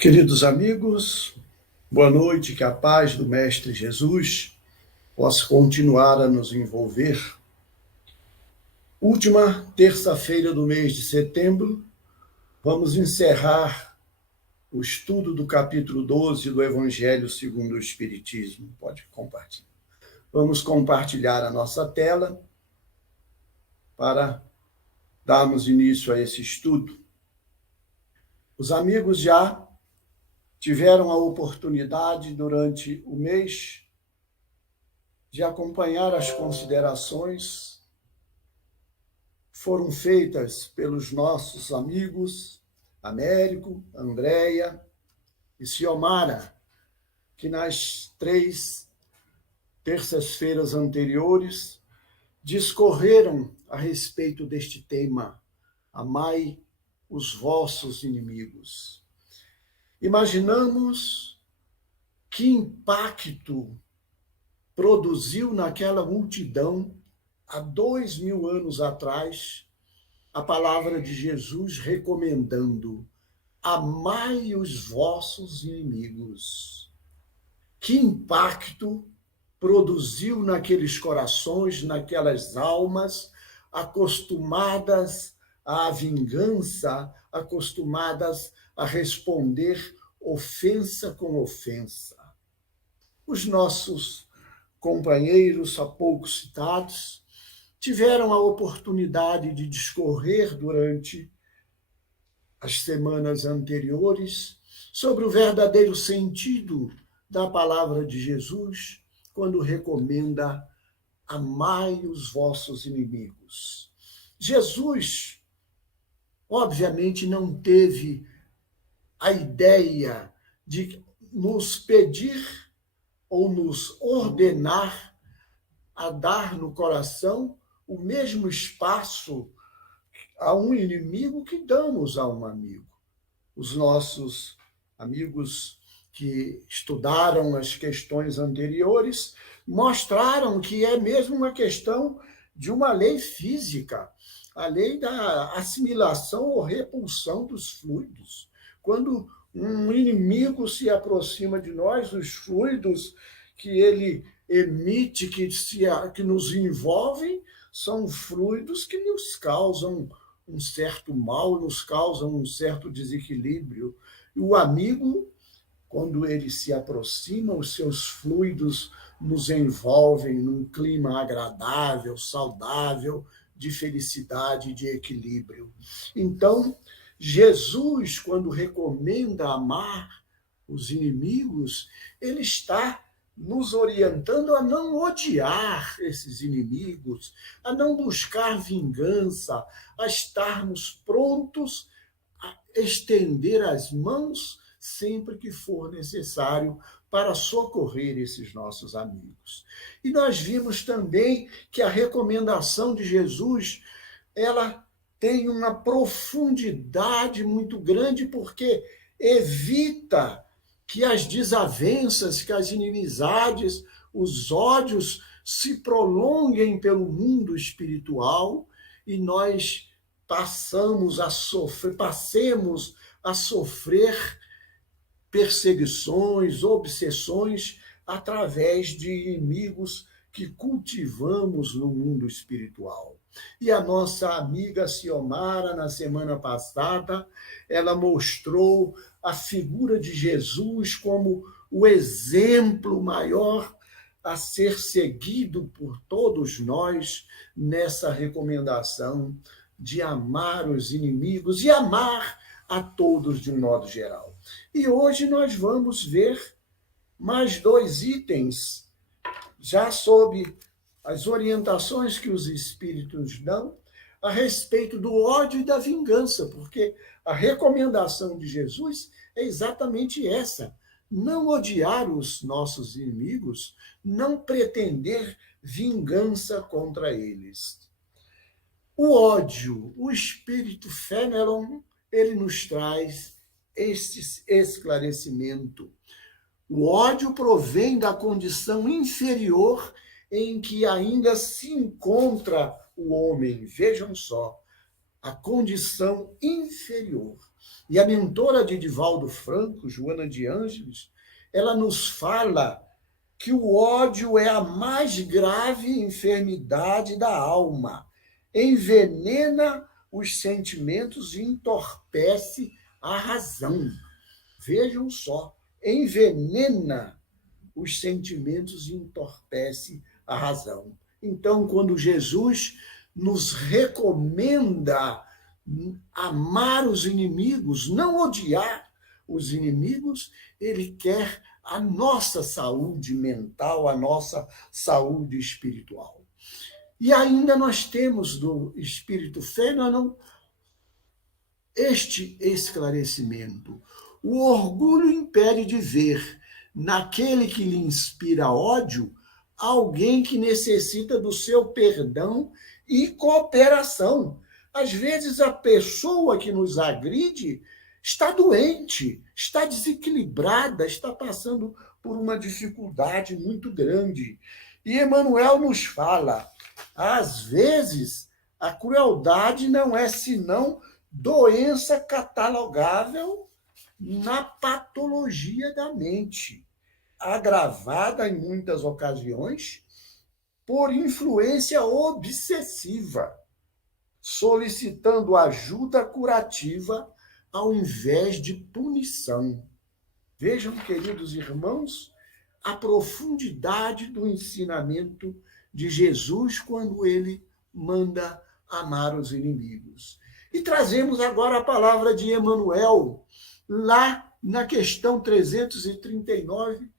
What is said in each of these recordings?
Queridos amigos, boa noite, que a paz do Mestre Jesus possa continuar a nos envolver. Última terça-feira do mês de setembro, vamos encerrar o estudo do capítulo 12 do Evangelho segundo o Espiritismo. Pode compartilhar. Vamos compartilhar a nossa tela para darmos início a esse estudo. Os amigos já tiveram a oportunidade durante o mês de acompanhar as considerações que foram feitas pelos nossos amigos Américo, Andréia e Ciomara, que nas 3 terças-feiras anteriores discorreram a respeito deste tema: amai os vossos inimigos. Imaginamos que impacto produziu naquela multidão, há 2000 anos atrás, a palavra de Jesus recomendando: amai os vossos inimigos. Que impacto produziu naqueles corações, naquelas almas acostumadas à vingança, acostumadas a responder ofensa com ofensa. Os nossos companheiros, há pouco citados, tiveram a oportunidade de discorrer durante as semanas anteriores sobre o verdadeiro sentido da palavra de Jesus quando recomenda: amai os vossos inimigos. Jesus, obviamente, não teve a ideia de nos pedir ou nos ordenar a dar no coração o mesmo espaço a um inimigo que damos a um amigo. Os nossos amigos que estudaram as questões anteriores mostraram que é mesmo uma questão de uma lei física, a lei da assimilação ou repulsão dos fluidos. Quando um inimigo se aproxima de nós, os fluidos que ele emite, que nos envolvem, são fluidos que nos causam um certo mal, nos causam um certo desequilíbrio. E o amigo, quando ele se aproxima, os seus fluidos nos envolvem num clima agradável, saudável, de felicidade, de equilíbrio. Então, Jesus, quando recomenda amar os inimigos, ele está nos orientando a não odiar esses inimigos, a não buscar vingança, a estarmos prontos a estender as mãos sempre que for necessário para socorrer esses nossos amigos. E nós vimos também que a recomendação de Jesus, ela tem uma profundidade muito grande, porque evita que as desavenças, que as inimizades, os ódios se prolonguem pelo mundo espiritual e nós passemos a sofrer perseguições, obsessões através de inimigos que cultivamos no mundo espiritual. E a nossa amiga Ciomara, na semana passada, ela mostrou a figura de Jesus como o exemplo maior a ser seguido por todos nós nessa recomendação de amar os inimigos e amar a todos de um modo geral. E hoje nós vamos ver mais 2 itens, já sob as orientações que os espíritos dão a respeito do ódio e da vingança, porque a recomendação de Jesus é exatamente essa: não odiar os nossos inimigos, não pretender vingança contra eles. O ódio, o espírito Fenelon, ele nos traz este esclarecimento. O ódio provém da condição inferior em que ainda se encontra o homem. Vejam só, a condição inferior. E a mentora de Divaldo Franco, Joana de Ângeles, ela nos fala que o ódio é a mais grave enfermidade da alma. Envenena os sentimentos e entorpece a razão. Vejam só, envenena os sentimentos e entorpece a razão. Então, quando Jesus nos recomenda amar os inimigos, não odiar os inimigos, ele quer a nossa saúde mental, a nossa saúde espiritual. E ainda nós temos do Espírito Fênelon este esclarecimento. O orgulho impede de ver naquele que lhe inspira ódio alguém que necessita do seu perdão e cooperação. Às vezes a pessoa que nos agride está doente, está desequilibrada, está passando por uma dificuldade muito grande. E Emmanuel nos fala, às vezes a crueldade não é senão doença catalogável na patologia da mente, agravada em muitas ocasiões por influência obsessiva, solicitando ajuda curativa ao invés de punição. Vejam, queridos irmãos, a profundidade do ensinamento de Jesus quando ele manda amar os inimigos. E trazemos agora a palavra de Emmanuel, lá na questão 339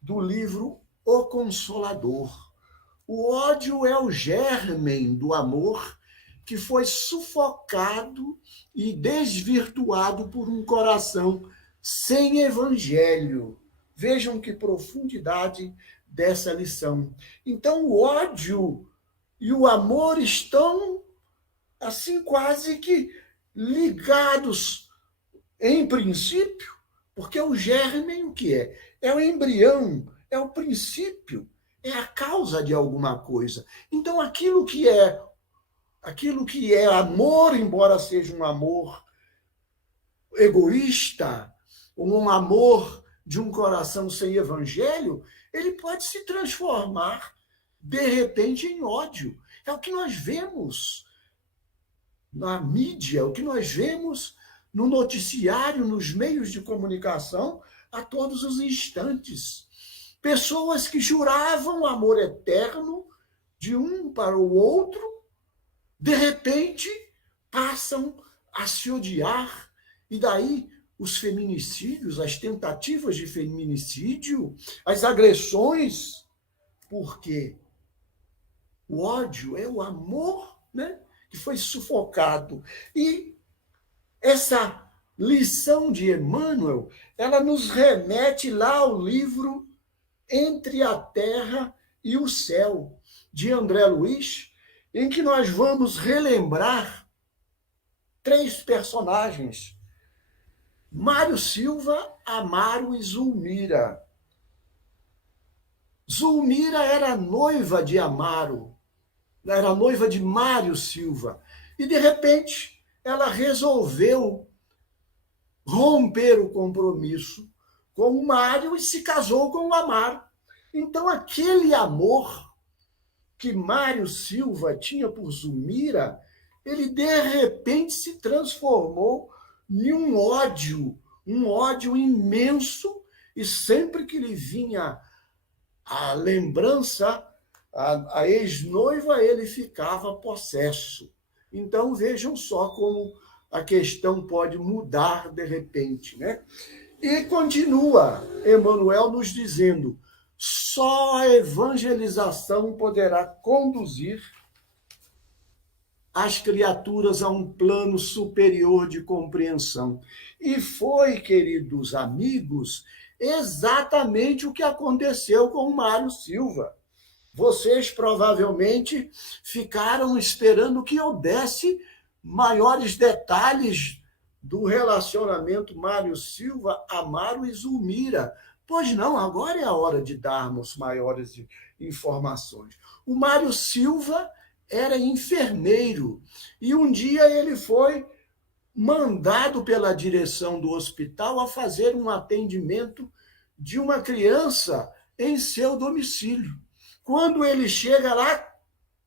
do livro O Consolador. O ódio é o germen do amor que foi sufocado e desvirtuado por um coração sem evangelho. Vejam que profundidade dessa lição. Então, o ódio e o amor estão, assim, quase que ligados em princípio, porque o germen, o que é? É o embrião, é o princípio, é a causa de alguma coisa. Então, aquilo que é amor, embora seja um amor egoísta, um amor de um coração sem evangelho, ele pode se transformar, de repente, em ódio. É o que nós vemos na mídia, o que nós vemos no noticiário, nos meios de comunicação, a todos os instantes. Pessoas que juravam amor eterno de um para o outro, de repente, passam a se odiar. E daí os feminicídios, as tentativas de feminicídio, as agressões, porque o ódio é o amor, né, que foi sufocado. E essa lição de Emmanuel, ela nos remete lá ao livro Entre a Terra e o Céu, de André Luiz, em que nós vamos relembrar 3 personagens: Mário Silva, Amaro e Zulmira. Zulmira era noiva de Amaro, era noiva de Mário Silva, e de repente ela resolveu romper o compromisso com o Mário e se casou com o Amaro. Então, aquele amor que Mário Silva tinha por Zulmira, ele de repente se transformou em um ódio imenso, e sempre que lhe vinha a lembrança, a ex-noiva, ele ficava possesso. Então, vejam só como a questão pode mudar de repente, né? E continua Emmanuel nos dizendo: só a evangelização poderá conduzir as criaturas a um plano superior de compreensão. E foi, queridos amigos, exatamente o que aconteceu com o Mário Silva. Vocês provavelmente ficaram esperando que eu desse maiores detalhes do relacionamento Mário Silva, Amaro e Zulmira. Pois não, agora é a hora de darmos maiores informações. O Mário Silva era enfermeiro e um dia ele foi mandado pela direção do hospital a fazer um atendimento de uma criança em seu domicílio. Quando ele chega lá,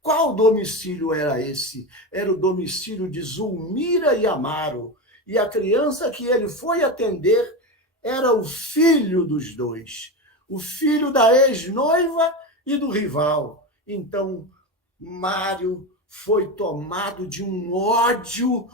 qual domicílio era esse? Era o domicílio de Zulmira e Amaro. E a criança que ele foi atender era o filho dos dois, o filho da ex-noiva e do rival. Então, Mário foi tomado de um ódio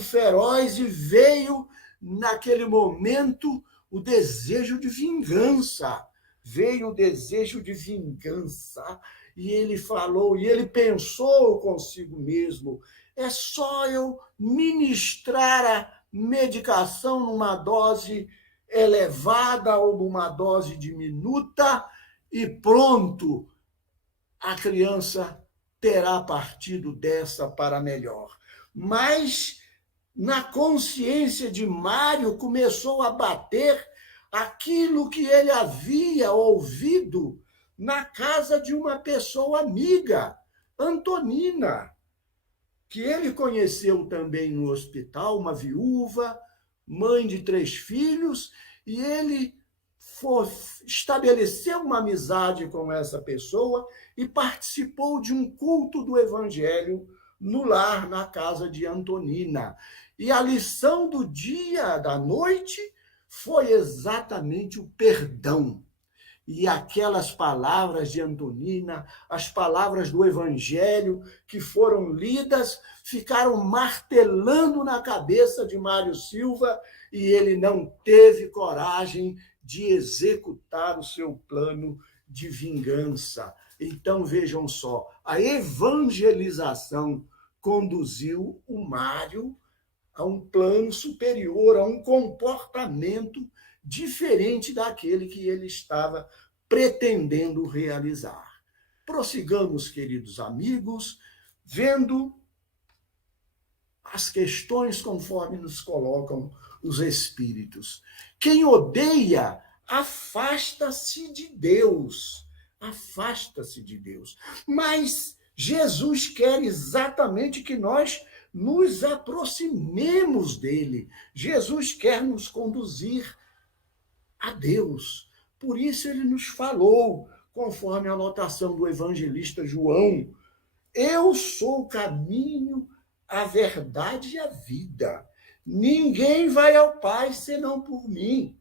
feroz, e veio, naquele momento, o desejo de vingança. Veio o desejo de vingança. E ele falou, e ele pensou consigo mesmo: é só eu ministrar a medicação numa dose elevada ou numa dose diminuta, e pronto, a criança terá partido dessa para melhor. Mas na consciência de Mário começou a bater aquilo que ele havia ouvido na casa de uma pessoa amiga, Antonina, que ele conheceu também no hospital, uma viúva, mãe de 3 filhos, e ele estabeleceu uma amizade com essa pessoa e participou de um culto do Evangelho no lar, na casa de Antonina. E a lição do dia, da noite, foi exatamente o perdão. E aquelas palavras de Antonina, as palavras do Evangelho que foram lidas, ficaram martelando na cabeça de Mário Silva, e ele não teve coragem de executar o seu plano de vingança. Então, vejam só, a evangelização conduziu o Mário a um plano superior, a um comportamento diferente daquele que ele estava pretendendo realizar. Prossigamos, queridos amigos, vendo as questões conforme nos colocam os Espíritos. Quem odeia, afasta-se de Deus. Afasta-se de Deus. Mas Jesus quer exatamente que nós nos aproximemos dele. Jesus quer nos conduzir a Deus. Por isso ele nos falou, conforme a anotação do evangelista João: eu sou o caminho, a verdade e a vida. Ninguém vai ao Pai senão por mim.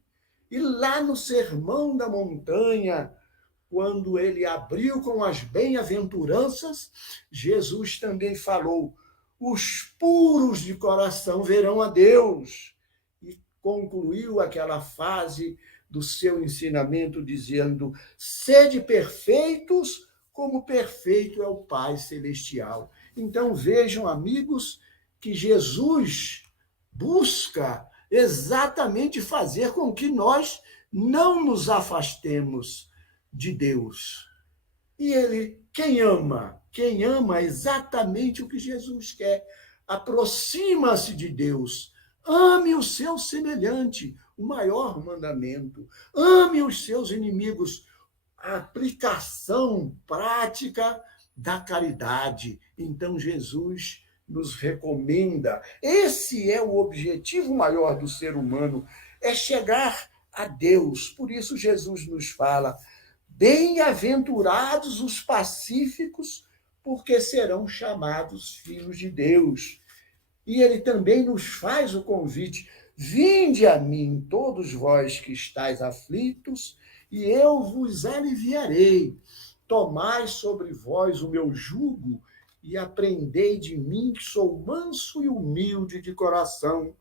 E lá no Sermão da Montanha, quando ele abriu com as bem-aventuranças, Jesus também falou: os puros de coração verão a Deus. E concluiu aquela fase do seu ensinamento dizendo: sede perfeitos, como perfeito é o Pai Celestial. Então vejam, amigos, que Jesus busca exatamente fazer com que nós não nos afastemos de Deus. E ele, quem ama é exatamente o que Jesus quer. Aproxima-se de Deus. Ame o seu semelhante, o maior mandamento. Ame os seus inimigos. A aplicação prática da caridade. Então, Jesus nos recomenda. Esse é o objetivo maior do ser humano, é chegar a Deus. Por isso, Jesus nos fala: bem-aventurados os pacíficos, porque serão chamados filhos de Deus. E ele também nos faz o convite: vinde a mim, todos vós que estáis aflitos, e eu vos aliviarei. Tomai sobre vós o meu jugo e aprendei de mim, que sou manso e humilde de coração,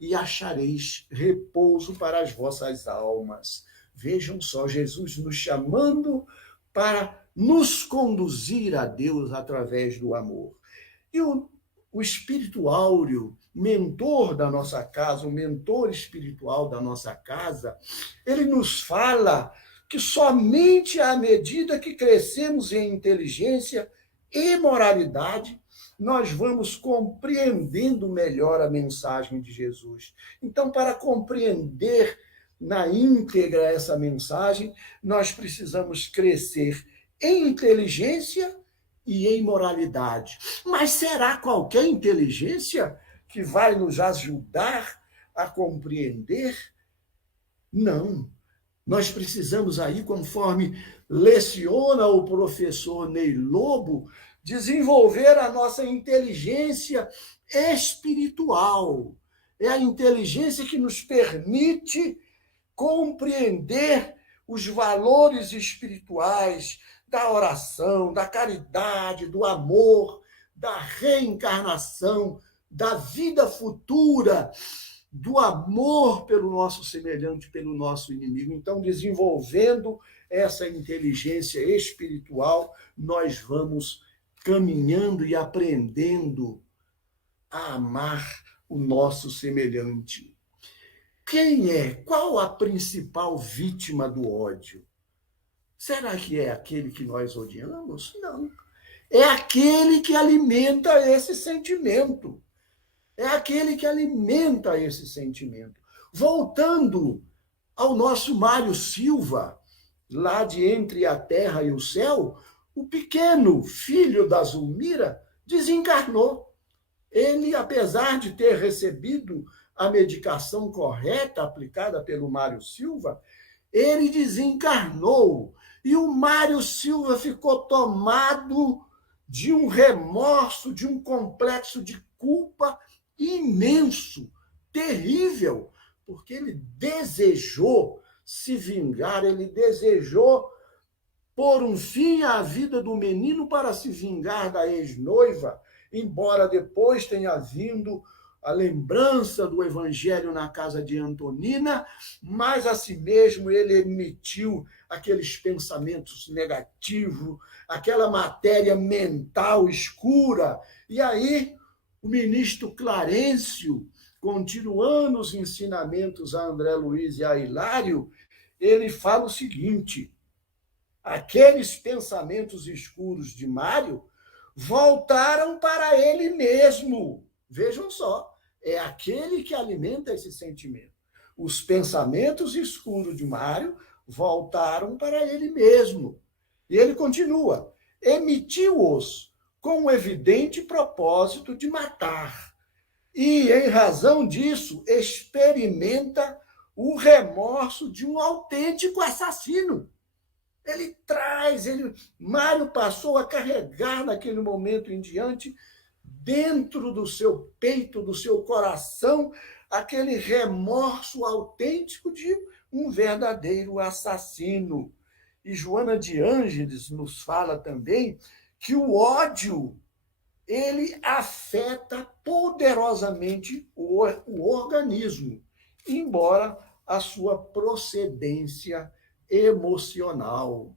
e achareis repouso para as vossas almas. Vejam só, Jesus nos chamando para nos conduzir a Deus através do amor. E o Espírito Áureo, mentor da nossa casa, o mentor espiritual da nossa casa, ele nos fala que somente à medida que crescemos em inteligência e moralidade, nós vamos compreendendo melhor a mensagem de Jesus. Então, para compreender na íntegra essa mensagem, nós precisamos crescer em inteligência e em moralidade. Mas será qualquer inteligência que vai nos ajudar a compreender? Não. Nós precisamos aí, conforme leciona o professor Ney Lobo, desenvolver a nossa inteligência espiritual. É a inteligência que nos permite compreender os valores espirituais da oração, da caridade, do amor, da reencarnação, da vida futura, do amor pelo nosso semelhante, pelo nosso inimigo. Então, desenvolvendo essa inteligência espiritual, nós vamos caminhando e aprendendo a amar o nosso semelhante. Quem é? Qual a principal vítima do ódio? Será que é aquele que nós odiamos? Não. É aquele que alimenta esse sentimento. É aquele que alimenta esse sentimento. Voltando ao nosso Mário Silva, lá de Entre a Terra e o Céu, o pequeno filho da Zulmira desencarnou. Ele, apesar de ter recebido a medicação correta aplicada pelo Mário Silva, ele desencarnou. E o Mário Silva ficou tomado de um remorso, de um complexo de culpa imenso, terrível, porque ele desejou se vingar, ele desejou pôr um fim à vida do menino para se vingar da ex-noiva, embora depois tenha vindo a lembrança do evangelho na casa de Antonina, mas a si mesmo ele emitiu aqueles pensamentos negativos, aquela matéria mental escura. E aí o ministro Clarencio, continuando os ensinamentos a André Luiz e a Hilário, ele fala o seguinte: aqueles pensamentos escuros de Mário voltaram para ele mesmo. Vejam só, é aquele que alimenta esse sentimento. Os pensamentos escuros de Mário voltaram para ele mesmo. E ele continua: emitiu-os com o evidente propósito de matar. E, em razão disso, experimenta o remorso de um autêntico assassino. Mário passou a carregar naquele momento em diante, dentro do seu peito, do seu coração, aquele remorso autêntico de um verdadeiro assassino. E Joana de Ângeles nos fala também que o ódio, ele afeta poderosamente o organismo, embora a sua procedência emocional.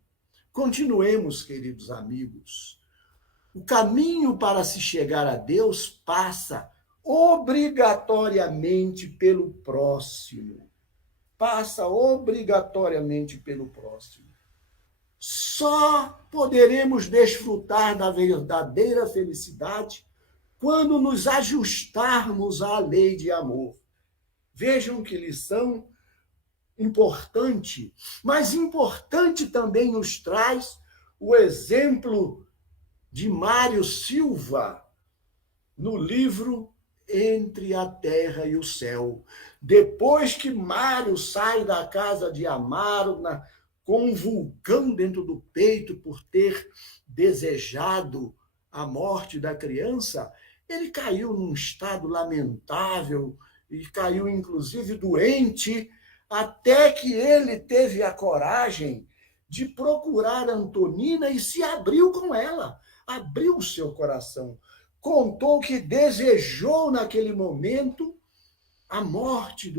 Continuemos, queridos amigos. O caminho para se chegar a Deus passa obrigatoriamente pelo próximo. Passa obrigatoriamente pelo próximo. Só poderemos desfrutar da verdadeira felicidade quando nos ajustarmos à lei de amor. Vejam que lição importante, mas importante também nos traz o exemplo de Mário Silva no livro Entre a Terra e o Céu. Depois que Mário sai da casa de Amaro, com um vulcão dentro do peito por ter desejado a morte da criança, ele caiu num estado lamentável e caiu, inclusive, doente, até que ele teve a coragem de procurar Antonina e se abriu com ela, abriu o seu coração, contou que desejou naquele momento a morte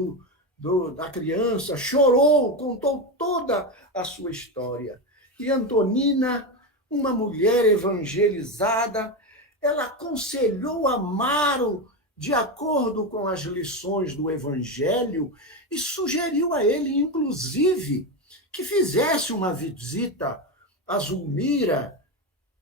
da criança, chorou, contou toda a sua história. E Antonina, uma mulher evangelizada, ela aconselhou Amaro de acordo com as lições do Evangelho e sugeriu a ele, inclusive, que fizesse uma visita a Zulmira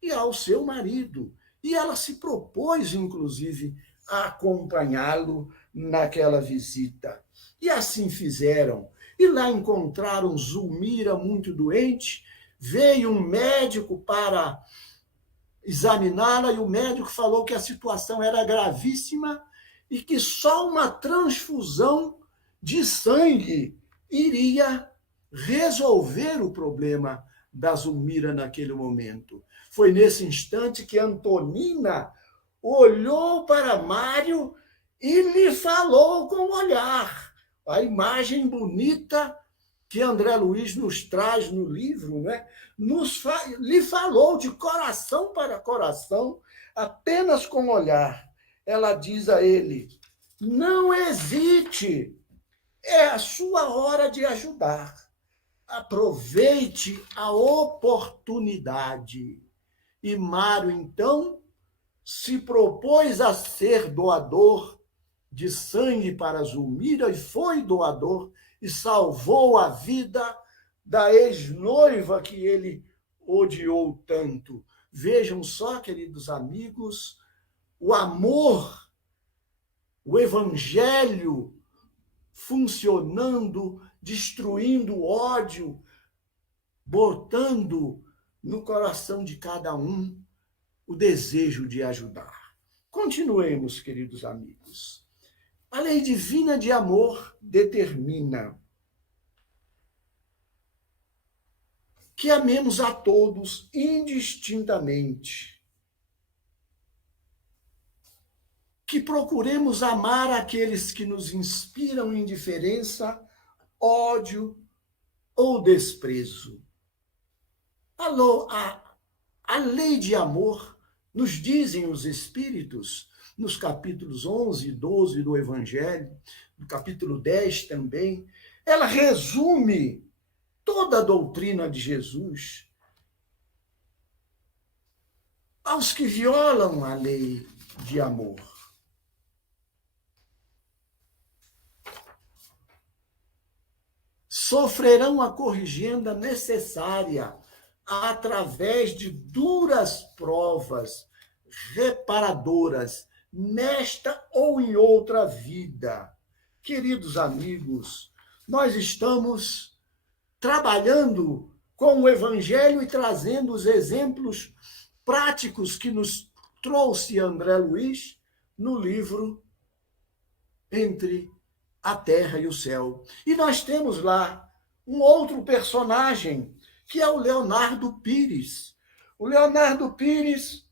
e ao seu marido. E ela se propôs, inclusive, a acompanhá-lo naquela visita. E assim fizeram. E lá encontraram Zulmira muito doente. Veio um médico para examiná-la e o médico falou que a situação era gravíssima e que só uma transfusão de sangue iria resolver o problema da Zulmira naquele momento. Foi nesse instante que Antonina olhou para Mário e lhe falou com o olhar. A imagem bonita que André Luiz nos traz no livro, né? Lhe falou de coração para coração, apenas com o olhar. Ela diz a ele: não hesite, é a sua hora de ajudar. Aproveite a oportunidade. E Mário, então, se propôs a ser doador de sangue para Zulmira e foi doador e salvou a vida da ex-noiva que ele odiou tanto. Vejam só, queridos amigos, o amor, o evangelho funcionando, destruindo o ódio, botando no coração de cada um o desejo de ajudar. Continuemos, queridos amigos. A lei divina de amor determina que amemos a todos indistintamente, que procuremos amar aqueles que nos inspiram indiferença, ódio ou desprezo. A lei de amor, nos dizem os Espíritos, nos capítulos 11 e 12 do Evangelho, no capítulo 10 também, ela resume toda a doutrina de Jesus. Aos que violam a lei de amor, sofrerão a corrigenda necessária através de duras provas reparadoras nesta ou em outra vida. Queridos amigos, nós estamos trabalhando com o Evangelho e trazendo os exemplos práticos que nos trouxe André Luiz no livro Entre a Terra e o Céu. E nós temos lá um outro personagem, que é o Leonardo Pires. O Leonardo Pires,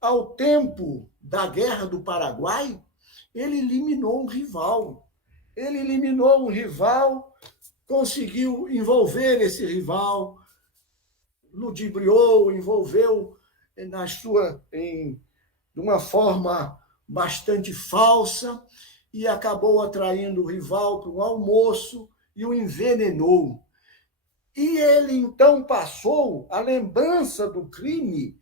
ao tempo da Guerra do Paraguai, ele eliminou um rival. Ele eliminou um rival, conseguiu envolver esse rival, ludibriou, envolveu de uma forma bastante falsa e acabou atraindo o rival para um almoço e o envenenou. E ele, então, passou, a lembrança do crime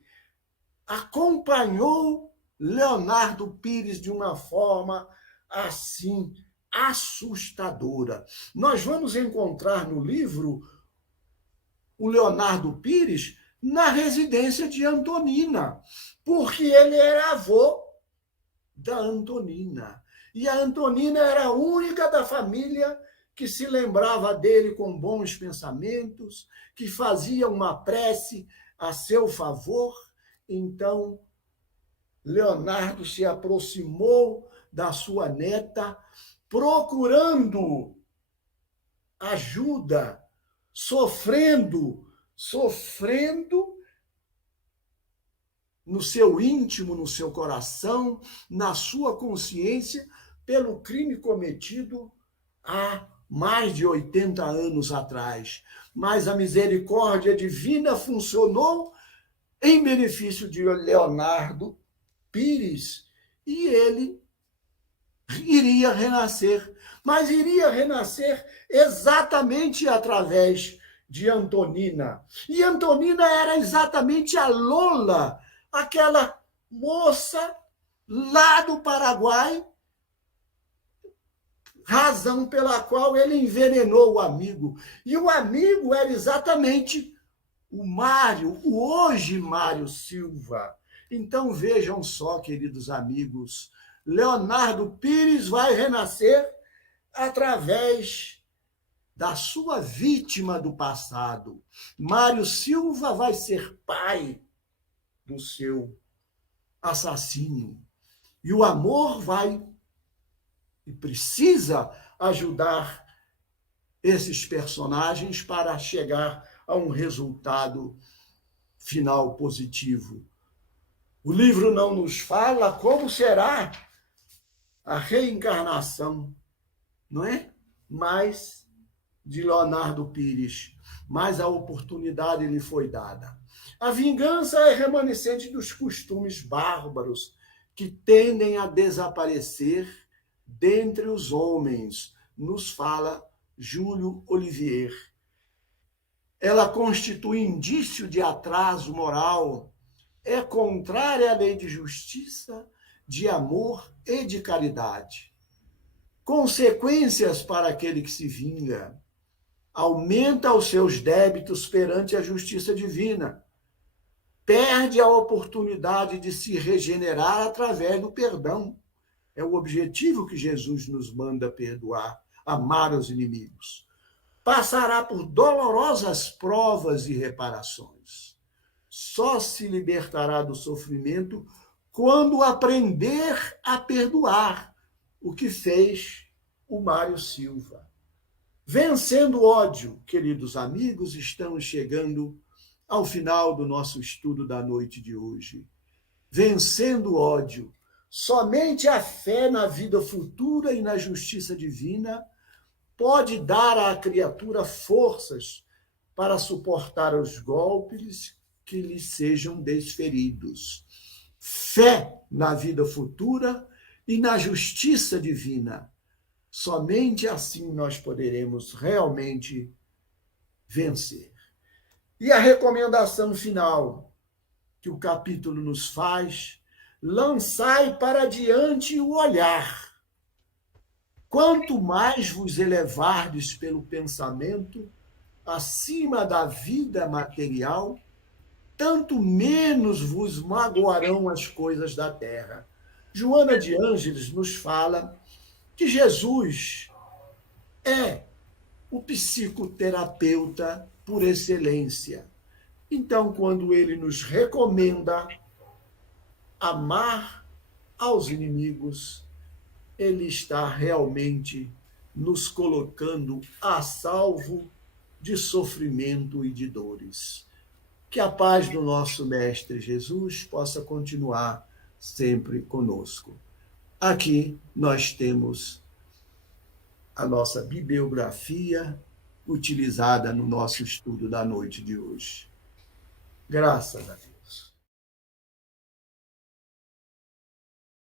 acompanhou Leonardo Pires de uma forma assim assustadora. Nós vamos encontrar no livro o Leonardo Pires na residência de Antonina, porque ele era avô da Antonina. E a Antonina era a única da família que se lembrava dele com bons pensamentos, que fazia uma prece a seu favor. Então, Leonardo se aproximou da sua neta, procurando ajuda, sofrendo no seu íntimo, no seu coração, na sua consciência, pelo crime cometido há mais de 80 anos atrás. Mas a misericórdia divina funcionou em benefício de Leonardo Pires e ele iria renascer, mas iria renascer exatamente através de Antonina. E Antonina era exatamente a Lola, aquela moça lá do Paraguai, razão pela qual ele envenenou o amigo. E o amigo era exatamente o Mário, o hoje Mário Silva. Então vejam só, queridos amigos, Leonardo Pires vai renascer através da sua vítima do passado. Mário Silva vai ser pai do seu assassino. E o amor vai e precisa ajudar esses personagens para chegar a um resultado final positivo. O livro não nos fala como será a reencarnação, não é? Mas de Leonardo Pires, mas a oportunidade lhe foi dada. A vingança é remanescente dos costumes bárbaros que tendem a desaparecer dentre os homens, nos fala Júlio Olivier. Ela constitui indício de atraso moral, é contrária à lei de justiça, de amor e de caridade. Consequências para aquele que se vinga: aumenta os seus débitos perante a justiça divina, perde a oportunidade de se regenerar através do perdão. É o objetivo que Jesus nos manda perdoar, amar os inimigos. Passará por dolorosas provas e reparações. Só se libertará do sofrimento quando aprender a perdoar, o que fez o Mário Silva. Vencendo o ódio, queridos amigos, estamos chegando ao final do nosso estudo da noite de hoje. Vencendo o ódio, somente a fé na vida futura e na justiça divina pode dar à criatura forças para suportar os golpes que lhe sejam desferidos. Fé na vida futura e na justiça divina. Somente assim nós poderemos realmente vencer. E a recomendação final que o capítulo nos faz: lançai para diante o olhar. Quanto mais vos elevardes pelo pensamento acima da vida material, tanto menos vos magoarão as coisas da terra. Joana de Ângeles nos fala que Jesus é o psicoterapeuta por excelência. Então, quando ele nos recomenda amar aos inimigos, ele está realmente nos colocando a salvo de sofrimento e de dores. Que a paz do nosso Mestre Jesus possa continuar sempre conosco. Aqui nós temos a nossa bibliografia utilizada no nosso estudo da noite de hoje. Graças a Deus.